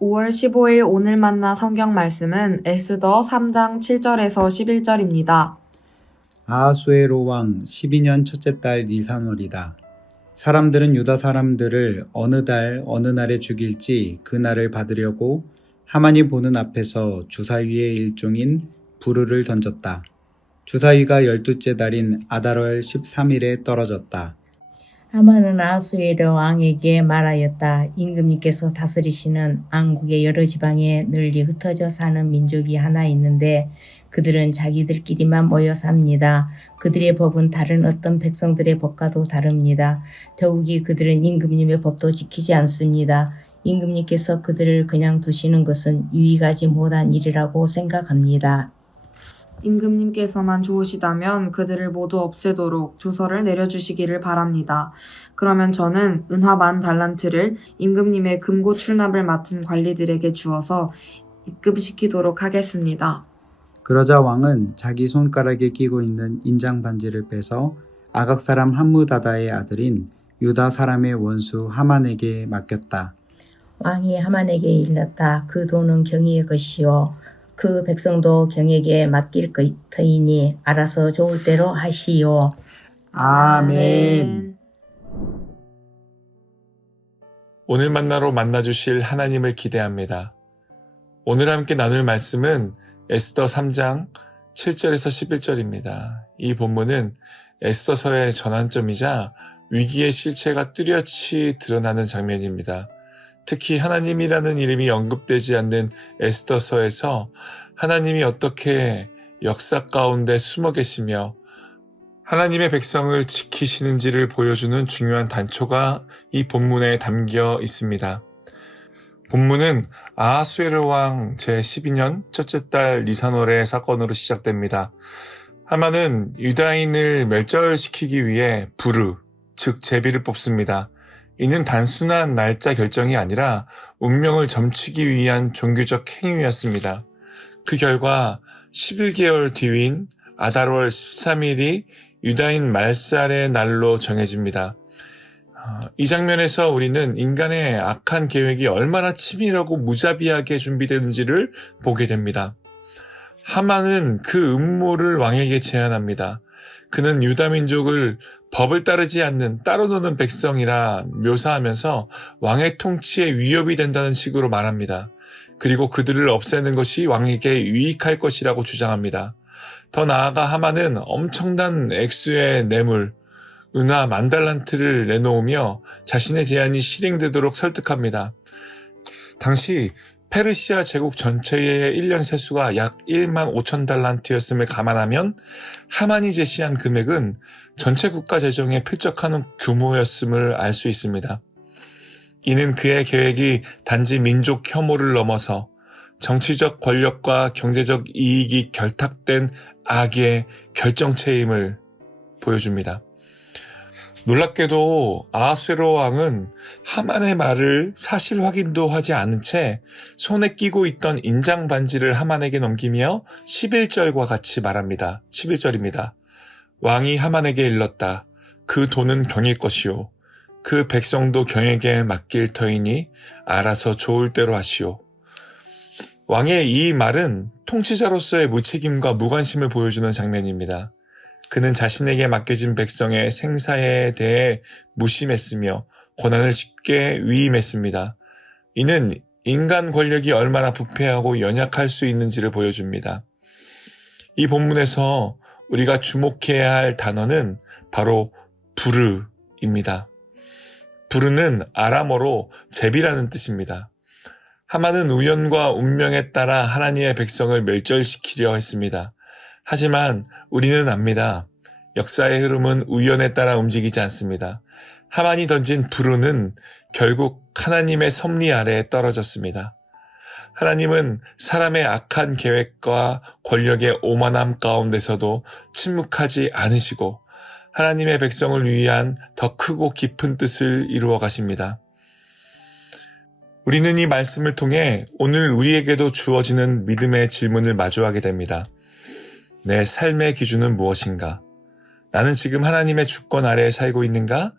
5월 15일 오늘 만나 성경 말씀은 에스더 3장 7절에서 11절입니다. 아하수에로 왕 12년 첫째 달 니산월이다. 사람들은 유다 사람들을 어느 달 어느 날에 죽일지 그 날을 받으려고 하만이 보는 앞에서 주사위의 일종인 부르를 던졌다. 주사위가 12째 달인 아달월 13일에 떨어졌다. 하만은 아하수에로 왕에게 말하였다. 임금님께서 다스리시는 안국의 여러 지방에 널리 흩어져 사는 민족이 하나 있는데 그들은 자기들끼리만 모여 삽니다. 그들의 법은 다른 어떤 백성들의 법과도 다릅니다. 더욱이 그들은 임금님의 법도 지키지 않습니다. 임금님께서 그들을 그냥 두시는 것은 유익하지 못한 일이라고 생각합니다. 임금님께서만 좋으시다면 그들을 모두 없애도록 조서를 내려주시기를 바랍니다. 그러면 저는 은화 10,000달란트를 임금님의 금고 출납을 맡은 관리들에게 주어서 입금시키도록 하겠습니다. 그러자 왕은 자기 손가락에 끼고 있는 인장 반지를 빼서 아각 사람 함무다다의 아들인 유다 사람의 원수 하만에게 맡겼다. 왕이 하만에게 일렀다. 그 돈은 경희의 것이요 그 백성도 경에게 맡길 터이니 알아서 좋을 대로 하시오. 아멘. 오늘 만나로 만나주실 하나님을 기대합니다. 오늘 함께 나눌 말씀은 에스더 3장 7절에서 11절입니다. 이 본문은 에스더서의 전환점이자 위기의 실체가 뚜렷이 드러나는 장면입니다. 특히 하나님이라는 이름이 언급되지 않는 에스더서에서 하나님이 어떻게 역사 가운데 숨어 계시며 하나님의 백성을 지키시는지를 보여주는 중요한 단초가 이 본문에 담겨 있습니다. 본문은 아하수에로 왕 제12년 첫째 달 니산월의 사건으로 시작됩니다. 하만은 유다인을 멸절시키기 위해 부르, 즉 제비를 뽑습니다. 이는 단순한 날짜 결정이 아니라 운명을 점치기 위한 종교적 행위였습니다. 그 결과 11개월 뒤인 아달월 13일이 유다인 말살의 날로 정해집니다. 이 장면에서 우리는 인간의 악한 계획이 얼마나 치밀하고 무자비하게 준비되는지를 보게 됩니다. 하만은 그 음모를 왕에게 제안합니다. 그는 유다 민족을 법을 따르지 않는 따로 노는 백성이라 묘사하면서 왕의 통치에 위협이 된다는 식으로 말합니다. 그리고 그들을 없애는 것이 왕에게 유익할 것이라고 주장합니다. 더 나아가 하만은 엄청난 액수의 뇌물, 은화 10,000달란트를 내놓으며 자신의 제안이 실행되도록 설득합니다. 당시 페르시아 제국 전체의 1년 세수가 약 15,000달란트였음을 감안하면 하만이 제시한 금액은 전체 국가 재정에 필적하는 규모였음을 알 수 있습니다. 이는 그의 계획이 단지 민족 혐오를 넘어서 정치적 권력과 경제적 이익이 결탁된 악의 결정체임을 보여줍니다. 놀랍게도 아하수에로 왕은 하만의 말을 사실 확인도 하지 않은 채 손에 끼고 있던 인장 반지를 하만에게 넘기며 11절과 같이 말합니다. 11절입니다. 왕이 하만에게 일렀다. 그 돈은 경의 것이요 그 백성도 경에게 맡길 터이니 알아서 좋을 대로 하시오. 왕의 이 말은 통치자로서의 무책임과 무관심을 보여주는 장면입니다. 그는 자신에게 맡겨진 백성의 생사에 대해 무심했으며 권한을 쉽게 위임했습니다. 이는 인간 권력이 얼마나 부패하고 연약할 수 있는지를 보여줍니다. 이 본문에서 우리가 주목해야 할 단어는 바로 부르입니다. 부르는 아람어로 제비라는 뜻입니다. 하만은 우연과 운명에 따라 하나님의 백성을 멸절시키려 했습니다. 하지만 우리는 압니다. 역사의 흐름은 우연에 따라 움직이지 않습니다. 하만이 던진 부르는 결국 하나님의 섭리 아래에 떨어졌습니다. 하나님은 사람의 악한 계획과 권력의 오만함 가운데서도 침묵하지 않으시고 하나님의 백성을 위한 더 크고 깊은 뜻을 이루어 가십니다. 우리는 이 말씀을 통해 오늘 우리에게도 주어지는 믿음의 질문을 마주하게 됩니다. 내 삶의 기준은 무엇인가? 나는 지금 하나님의 주권 아래에 살고 있는가?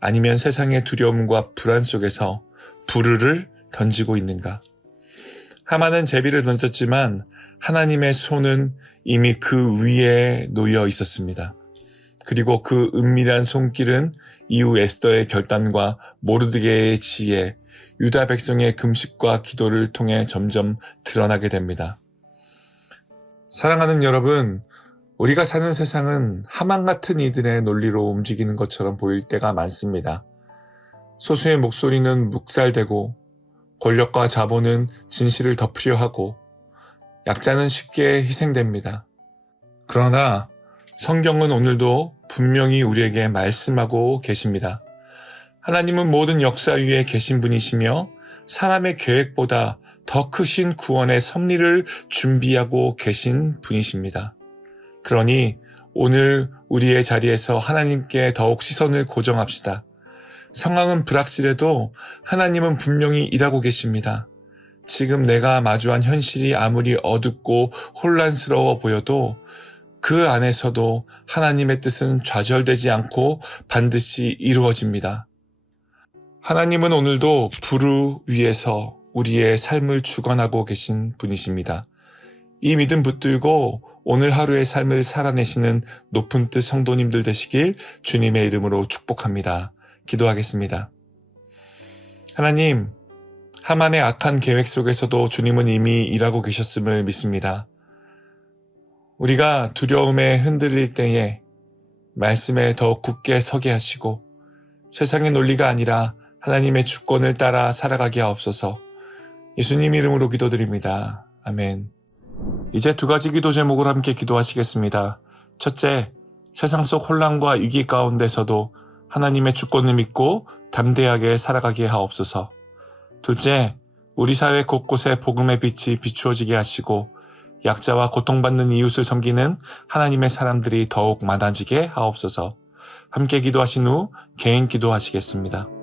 아니면 세상의 두려움과 불안 속에서 부르를 던지고 있는가? 하만은 제비를 던졌지만 하나님의 손은 이미 그 위에 놓여 있었습니다. 그리고 그 은밀한 손길은 이후 에스더의 결단과 모르드게의 지혜, 유다 백성의 금식과 기도를 통해 점점 드러나게 됩니다. 사랑하는 여러분, 우리가 사는 세상은 하만 같은 이들의 논리로 움직이는 것처럼 보일 때가 많습니다. 소수의 목소리는 묵살되고 권력과 자본은 진실을 덮으려 하고 약자는 쉽게 희생됩니다. 그러나 성경은 오늘도 분명히 우리에게 말씀하고 계십니다. 하나님은 모든 역사 위에 계신 분이시며 사람의 계획보다 더 크신 구원의 섭리를 준비하고 계신 분이십니다. 그러니 오늘 우리의 자리에서 하나님께 더욱 시선을 고정합시다. 상황은 불확실해도 하나님은 분명히 일하고 계십니다. 지금 내가 마주한 현실이 아무리 어둡고 혼란스러워 보여도 그 안에서도 하나님의 뜻은 좌절되지 않고 반드시 이루어집니다. 하나님은 오늘도 불우 위에서 우리의 삶을 주관하고 계신 분이십니다. 이 믿음 붙들고 오늘 하루의 삶을 살아내시는 높은 뜻 성도님들 되시길 주님의 이름으로 축복합니다. 기도하겠습니다. 하나님, 하만의 악한 계획 속에서도 주님은 이미 일하고 계셨음을 믿습니다. 우리가 두려움에 흔들릴 때에 말씀에 더 굳게 서게 하시고 세상의 논리가 아니라 하나님의 주권을 따라 살아가게 하옵소서. 예수님 이름으로 기도드립니다. 아멘. 이제 두 가지 기도 제목을 함께 기도하시겠습니다. 첫째, 세상 속 혼란과 위기 가운데서도 하나님의 주권을 믿고 담대하게 살아가게 하옵소서. 둘째, 우리 사회 곳곳에 복음의 빛이 비추어지게 하시고 약자와 고통받는 이웃을 섬기는 하나님의 사람들이 더욱 많아지게 하옵소서. 함께 기도하신 후 개인 기도하시겠습니다.